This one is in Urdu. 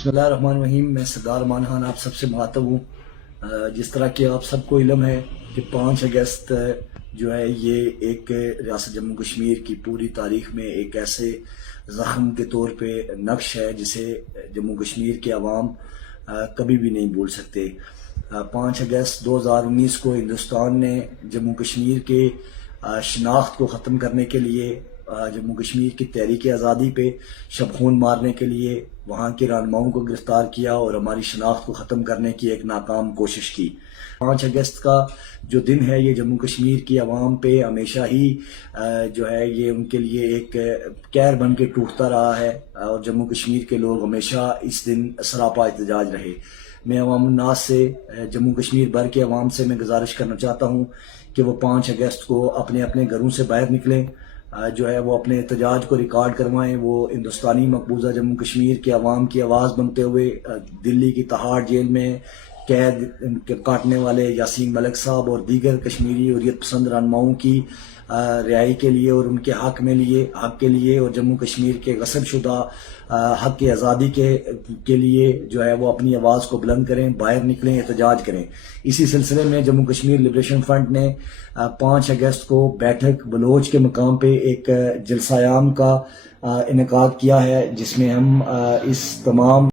بسم اللہ الرحمن الرحیم. میں سردار امان خان آپ سب سے مخاطب ہوں. جس طرح کہ آپ سب کو علم ہے کہ 5 اگست جو ہے یہ ایک ریاست جموں کشمیر کی پوری تاریخ میں ایک ایسے زخم کے طور پہ نقش ہے جسے جموں کشمیر کے عوام کبھی بھی نہیں بھول سکتے. 5 اگست 2019 کو ہندوستان نے جموں کشمیر کے شناخت کو ختم کرنے کے لیے، جموں کشمیر کی تحریک آزادی پہ شب خون مارنے کے لیے وہاں کے رہنماؤں کو گرفتار کیا اور ہماری شناخت کو ختم کرنے کی ایک ناکام کوشش کی. 5 اگست کا جو دن ہے یہ جموں کشمیر کی عوام پہ ہمیشہ ہی جو ہے یہ ان کے لیے ایک قہر بن کے ٹوٹتا رہا ہے، اور جموں کشمیر کے لوگ ہمیشہ اس دن سراپا احتجاج رہے. میں عوام الناس سے، جموں کشمیر بھر کے عوام سے میں گزارش کرنا چاہتا ہوں کہ وہ 5 اگست کو اپنے اپنے گھروں سے باہر نکلیں، جو ہے وہ اپنے احتجاج کو ریکارڈ کروائیں. وہ ہندوستانی مقبوضہ جموں کشمیر کے عوام کی آواز بنتے ہوئے دلی کی تہاڑ جیل میں قید کاٹنے والے یاسین ملک صاحب اور دیگر کشمیری حریت پسند رہنماؤں کی رہائی کے لیے اور ان کے حق کے لیے اور جموں کشمیر کے غصب شدہ حق کی آزادی کے لیے جو ہے وہ اپنی آواز کو بلند کریں، باہر نکلیں، احتجاج کریں. اسی سلسلے میں جموں کشمیر لبریشن فرنٹ نے 5 اگست کو بیٹھک بلوچ کے مقام پہ ایک جلسہ عام کا انعقاد کیا ہے، جس میں ہم اس تمام